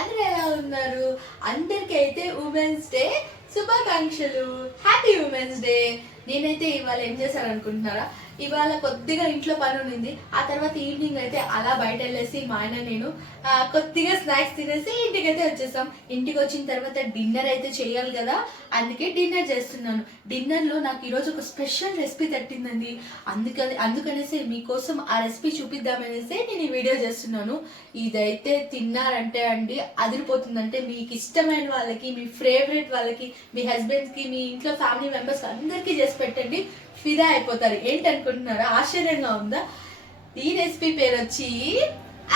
అందరూ ఎలా ఉన్నారు? అందరికైతే ఉమెన్స్ డే శుభాకాంక్షలు. Happy women's day. నేనైతే ఇవాళ ఏం చేశాను అనుకుంటున్నారా? ఇవాళ కొద్దిగా ఇంట్లో పని ఉన్నింది. ఆ తర్వాత ఈవినింగ్ అయితే అలా బయట వెళ్ళేసి మా ఆయన నేను కొద్దిగా స్నాక్స్ తినేసి ఇంటికి అయితే వచ్చేసాం. ఇంటికి వచ్చిన తర్వాత డిన్నర్ అయితే చేయాలి కదా, అందుకే డిన్నర్ చేస్తున్నాను. డిన్నర్లో నాకు ఈరోజు ఒక స్పెషల్ రెసిపీ తట్టిందండి. అందుకనేసి మీకోసం ఆ రెసిపీ చూపిద్దామనేసి నేను ఈ వీడియో చేస్తున్నాను. ఇదైతే తిన్నారంటే అండి అదిరిపోతుందంటే, మీకు ఇష్టమైన వాళ్ళకి, మీ ఫేవరెట్ వాళ్ళకి, మీ హస్బెండ్కి, మీ ఇంట్లో ఫ్యామిలీ మెంబర్స్ అందరికీ చేసి పెట్టండి, ఫిదా అయిపోతారు. ఏంటనుకుంటున్నారా? ఆశ్చర్యంగా ఉందా? ఈ రెసిపీ పేరు వచ్చి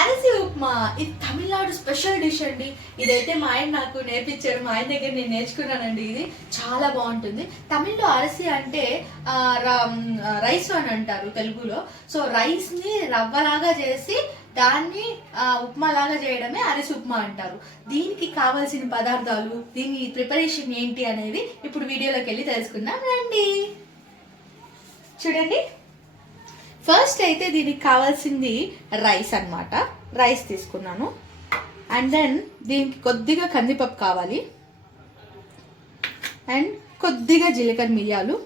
అరిసి ఉప్మా. ఇది తమిళనాడు స్పెషల్ డిష్ అండి. ఇదైతే మా ఆయన నాకు నేర్పించారు, మా ఆయన దగ్గర నేను నేర్చుకున్నానండి. ఇది చాలా బాగుంటుంది. తమిళ్లో అరిసి అంటే రైస్ అని అంటారు తెలుగులో. సో రైస్ని రవ్వలాగా చేసి దాన్ని ఉప్మా లాగా చేయడమే అరిసి ఉప్మా అంటారు. దీనికి కావాల్సిన పదార్థాలు, దీని ప్రిపరేషన్ ఏంటి అనేది ఇప్పుడు వీడియోలోకి వెళ్ళి తెలుసుకుందాం రండి. చూడండి, ఫస్ట్ అయితే దీనికి కావాల్సింది రైస్ అన్నమాట. రైస్ తీసుకున్నాను. అండ్ దెన్ దీనికి కొద్దిగా కందిపప్పు కావాలి, అండ్ కొద్దిగా జీలకర్ర మిరియాలు,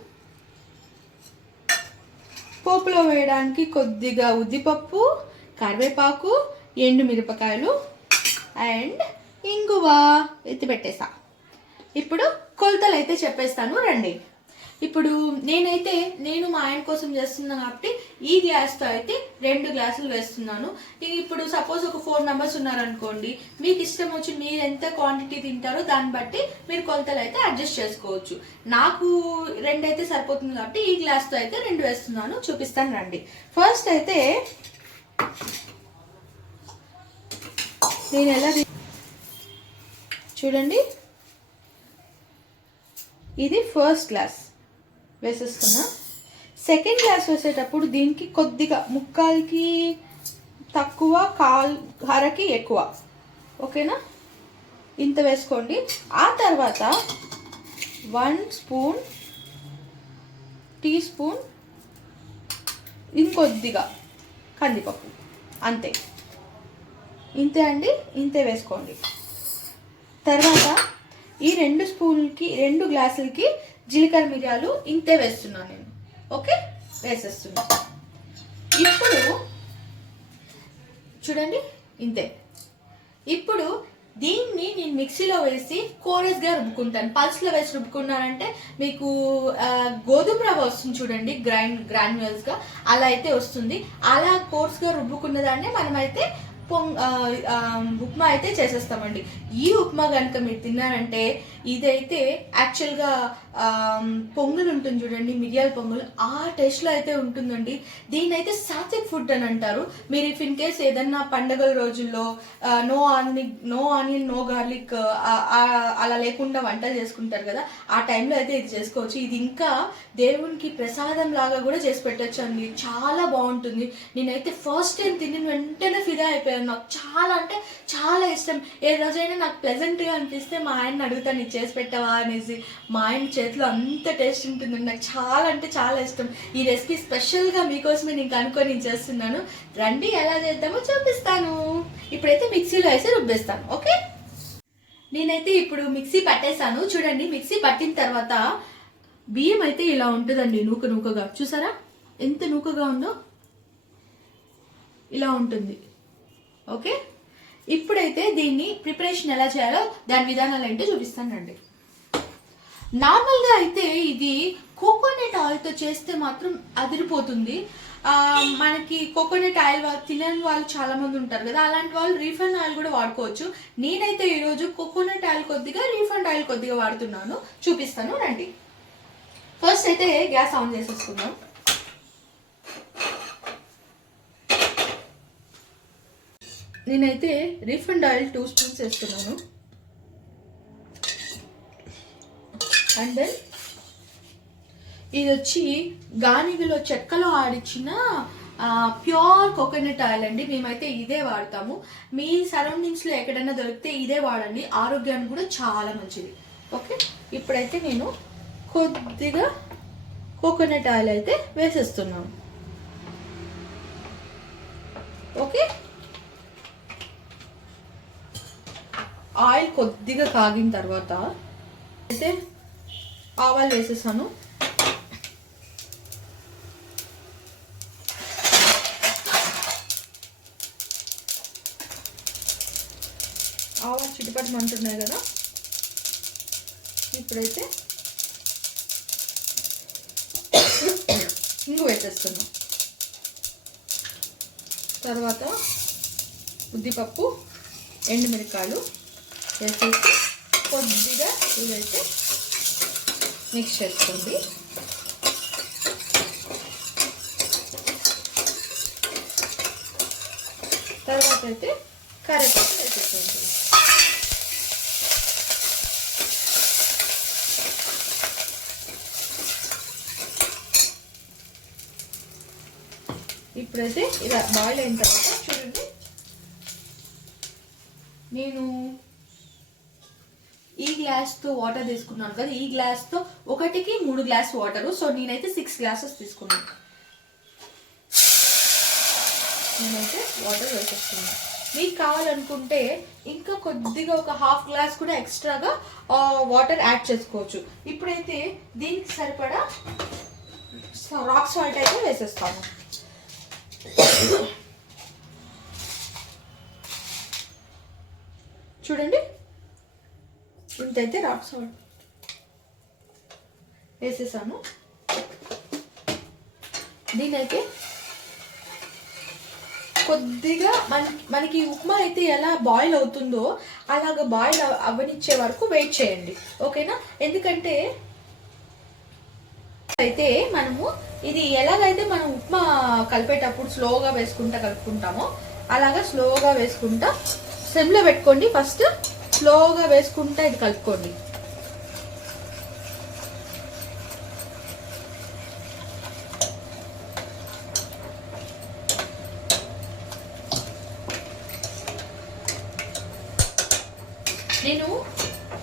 పోపులో వేయడానికి కొద్దిగా ఉద్దిపప్పు, కరివేపాకు, ఎండు మిరపకాయలు అండ్ ఇంగువ ఎత్తి పెట్టేసా. ఇప్పుడు కొలతలు అయితే చెప్పేస్తాను రండి. ఇప్పుడు నేను మా ఆయన కోసం చేస్తున్నాను కాబట్టి ఈ గ్లాస్తో అయితే 2 గ్లాసులు వేస్తున్నాను. ఇప్పుడు సపోజ్ ఒక 4 మెంబర్స్ ఉన్నారనుకోండి, మీకు ఇష్టం వచ్చి మీరు ఎంత క్వాంటిటీ తింటారో దాన్ని బట్టి మీరు కొలతలు అయితే అడ్జస్ట్ చేసుకోవచ్చు. నాకు 2 అయితే సరిపోతుంది కాబట్టి ఈ గ్లాస్తో అయితే 2 వేస్తున్నాను. చూపిస్తాను రండి. ఫస్ట్ అయితే నేను ఎలా చూడండి, ఇది ఫస్ట్ గ్లాస్ వేసేస్తున్నా. సెకండ్ గ్లాస్ వేసేటప్పుడు దీనికి కొద్దిగా ముక్కాలకి తక్కువ, అరకి ఎక్కువ, ఓకేనా? ఇంత వేసుకోండి. ఆ తర్వాత 1 టీ స్పూన్ ఇంకొద్దిగా కందిపప్పు, అంతే. ఇంతే అండి, ఇంతే వేసుకోండి. తర్వాత ఈ 2 గ్లాసులకి జీలకర్ర మిరియాలు ఇంతే వేస్తున్నాను నేను. ఓకే, వేసేస్తున్నా. ఇప్పుడు చూడండి, ఇంతే. ఇప్పుడు దీన్ని నేను మిక్సీలో వేసి కోరస్గా రుబ్బుకుంటాను. పల్స్లో వేసి రుబ్బుకున్నానంటే మీకు గోధుమ రవ్వ వస్తుంది చూడండి, గ్రాన్యువల్స్గా, అలా అయితే వస్తుంది. అలా కోర్స్గా రుబ్బుకున్న దాన్నే మనమైతే ఉప్మా అయితే చేసేస్తామండి. ఈ ఉప్మా కనుక మీరు తిన్నారంటే, ఇదైతే యాక్చువల్గా పొంగల్ ఉంటుంది చూడండి, మిరియాల పొంగల్, ఆ టేస్ట్లో అయితే ఉంటుందండి. దీని అయితే సాత్విక్ ఫుడ్ అని అంటారు. మీరు ఇఫ్ ఇన్ కేస్ ఏదన్నా పండగల రోజుల్లో నో ఆనియన్ నో గార్లిక్ అలా లేకుండా వంటలు చేసుకుంటారు కదా, ఆ టైంలో అయితే ఇది చేసుకోవచ్చు. ఇది ఇంకా దేవునికి ప్రసాదం లాగా కూడా చేసి పెట్టచ్చు అండి. చాలా బాగుంటుంది. నేనైతే ఫస్ట్ టైం తిని వెంటనే ఫిదా అయిపోయాను. నాకు చాలా అంటే చాలా ఇష్టం. ఏ రోజైనా నాకు ప్లెజెంట్గా అనిపిస్తే మా ఆయన్ని అడుగుతాను, ఇది చేసి పెట్టవా అనేసి. మా ఆయన చేతిలో అంత టేస్ట్ ఉంటుందండి. నాకు చాలా అంటే చాలా ఇష్టం. ఈ రెసిపీ స్పెషల్గా మీకోసమే నేను కనుక్కొని నేను చేస్తున్నాను. రండి, ఎలా చేద్దామో చూపిస్తాను. ఇప్పుడైతే మిక్సీలో వేసి రుబ్బేస్తాను. ఓకే, నేనైతే ఇప్పుడు మిక్సీ పట్టేశాను. చూడండి, మిక్సీ పట్టిన తర్వాత బియ్యం అయితే ఇలా ఉంటుందండి, నూకగా. చూసారా ఎంత నూకగా ఉందో? ఇలా ఉంటుంది. ఓకే, ఇప్పుడైతే దీన్ని ప్రిపరేషన్ ఎలా చేయాలో దాని విధానాలు ఏంటో చూపిస్తాను రండి. నార్మల్గా అయితే ఇది కోకోనట్ ఆయిల్తో చేస్తే మాత్రం అదిరిపోతుంది. మనకి కోకోనట్ ఆయిల్ తినని వాళ్ళు చాలా మంది ఉంటారు కదా, అలాంటి వాళ్ళు రీఫండ్ ఆయిల్ కూడా వాడుకోవచ్చు. నేనైతే ఈరోజు కోకోనట్ ఆయిల్ కొద్దిగా, రీఫండ్ ఆయిల్ కొద్దిగా వాడుతున్నాను. చూపిస్తాను రండి. ఫస్ట్ అయితే గ్యాస్ ఆన్ చేసేసుకుందాం. నేనైతే రీఫండ్ ఆయిల్ 2 స్పూన్స్ వేస్తున్నాను. అండ్ దెన్ ఇది వచ్చి గానిగలో చెక్కలో ఆడిచ్చిన ప్యూర్ కోకోనట్ ఆయిల్ అండి. మేమైతే ఇదే వాడతాము. మీ సరౌండింగ్స్లో ఎక్కడైనా దొరికితే ఇదే వాడండి, ఆరోగ్యానికి కూడా చాలా మంచిది. ఓకే, ఇప్పుడైతే నేను కొద్దిగా కోకోనట్ ఆయిల్ అయితే వేసేస్తున్నాను. ఓకే, ఆయిల్ కొద్దిగా కాగిన తర్వాత అయితే ఆవాలు వేసేసాను. ఆవాలు చిటిపటి మంటున్నాయి కదా, ఇప్పుడైతే ఇంగు వేసేస్తున్నాం. తర్వాత ఉద్దిపప్పు, ఎండుమిరకాయలు వేసేసి కొద్దిగా ఇదైతే మిక్స్ చేసుకోండి. తర్వాత అయితే కరివేపాకు వేసేసుకోండి. ఇప్పుడైతే ఇలా బాయిల్ అయిన తర్వాత చూడండి, నేను ఈ గ్లాస్తో వాటర్ తీసుకున్నాను కదా, ఈ గ్లాస్తో 1కి 3 గ్లాస్ వాటరు. సో నేనైతే 6 గ్లాసెస్ తీసుకున్నాను. నేనైతే వాటర్ వేసేస్తున్నాను. మీకు కావాలనుకుంటే ఇంకా కొద్దిగా ఒక హాఫ్ గ్లాస్ కూడా ఎక్స్ట్రాగా వాటర్ యాడ్ చేసుకోవచ్చు. ఇప్పుడైతే దీనికి సరిపడా రాక్ సాల్ట్ అయితే వేసేస్తాను. చూడండి, ఇంతైతే రాక్ సాల్ట్ వేసేసాను. దీనైతే కొద్దిగా మనకి ఉప్మా అయితే ఎలా బాయిల్ అవుతుందో అలాగ బాయిల్ అవ్వనిచ్చే వరకు వెయిట్ చేయండి, ఓకేనా? ఎందుకంటే అయితే మనము ఇది ఎలాగైతే మనం ఉప్మా కలిపేటప్పుడు స్లోగా వేసుకుంటా కలుపుకుంటామో అలాగా స్లోగా వేసుకుంటా సిమ్లో పెట్టుకోండి. ఫస్ట్ స్లోగా వేసుకుంటా ఇది కలుపుకోండి. నేను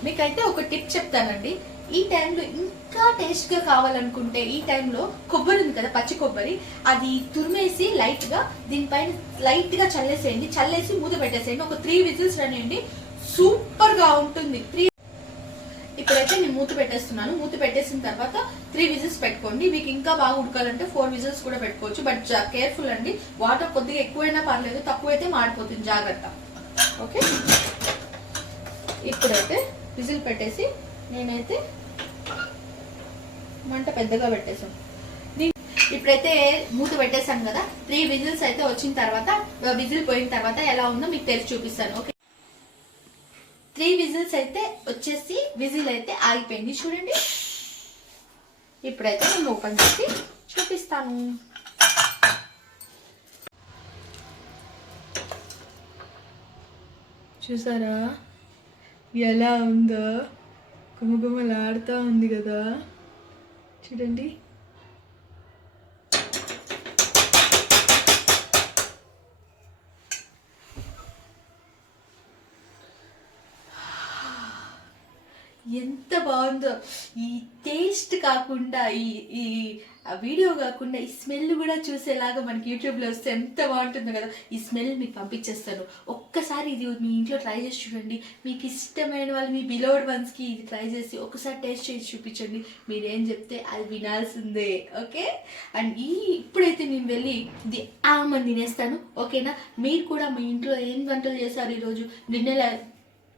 మీకైతే ఒక టిప్ చెప్తానండి. ఈ టైంలో ఇంకా టేస్ట్గా కావాలనుకుంటే ఈ టైంలో కొబ్బరి ఉంది కదా, పచ్చి కొబ్బరి, అది తురిమేసి లైట్గా దీనిపైన లైట్గా చల్లేసేయండి. చల్లేసి మూత పెట్టేసేయండి. ఒక 3 విజిల్స్ రానియండి, సూపర్గా ఉంటుంది. ఇప్పుడైతే నేను మూత పెట్టేస్తున్నాను. మూత పెట్టేసిన తర్వాత 3 విజిల్స్ పెట్టుకోండి. మీకు ఇంకా బాగా ఉడకాలంటే 4 విజిల్స్ కూడా పెట్టుకోవచ్చు. బట్ కేర్ఫుల్ అండి, వాటర్ కొద్దిగా ఎక్కువైనా పర్లేదు, తక్కువైతే మాడిపోతుంది, జాగ్రత్త. ఓకే, ఇప్పుడైతే విజిల్ పెట్టేసి నేనైతే మంట పెద్దగా పెట్టేసాను. ఇప్పుడైతే మూత పెట్టేసాను కదా, 3 విజిల్స్ అయితే వచ్చిన తర్వాత, విజిల్ పోయిన తర్వాత ఎలా ఉందో మీకు తెలిసి చూపిస్తాను. ఓకే, 3 విజిల్స్ అయితే వచ్చేసి విజిల్ అయితే ఆగిపోయింది చూడండి. ఇప్పుడైతే నేను ఓపెన్ చేసి చూపిస్తాను. చూసారా ఎలా ఉందో, గుమగుమలాడుతూ ఉంది కదా, చూడండి. ఎంత బాగుందో. ఈ టేస్ట్ కాకుండా ఈ వీడియో కాకుండా ఈ స్మెల్ కూడా చూసేలాగా మనకి యూట్యూబ్లో వస్తే ఎంత బాగుంటుందో కదా. ఈ స్మెల్ మీకు పంపించేస్తాను. ఒక్కసారి ఇది మీ ఇంట్లో ట్రై చేసి చూడండి. మీకు ఇష్టమైన వాళ్ళు, మీ బిలోడ్ వన్స్కి ఇది ట్రై చేసి ఒకసారి టేస్ట్ చేసి చూపించండి. మీరేం చెప్తే అది వినాల్సిందే. ఓకే, అండ్ ఇప్పుడైతే నేను వెళ్ళి ఇది ఆమని తినేస్తాను. ఓకేనా? మీరు కూడా మీ ఇంట్లో ఏం వంటలు చేశారు ఈరోజు,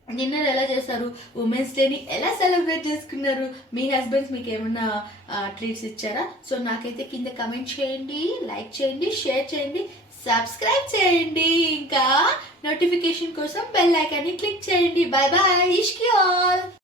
డిన్నర్ ఎలా చేశారు, ఉమెన్స్ డేని ఎలా సెలబ్రేట్ చేసుకున్నారు, మీ హస్బెండ్స్ మీకు ఏమన్నా ట్రీట్స్ ఇచ్చారా? సో నాకైతే కింద కమెంట్ చేయండి, లైక్ చేయండి, షేర్ చేయండి, సబ్స్క్రైబ్ చేయండి, ఇంకా నోటిఫికేషన్ కోసం బెల్ ఐకాన్ని క్లిక్ చేయండి. బై బాయ్, ఇష్కి ఆల్.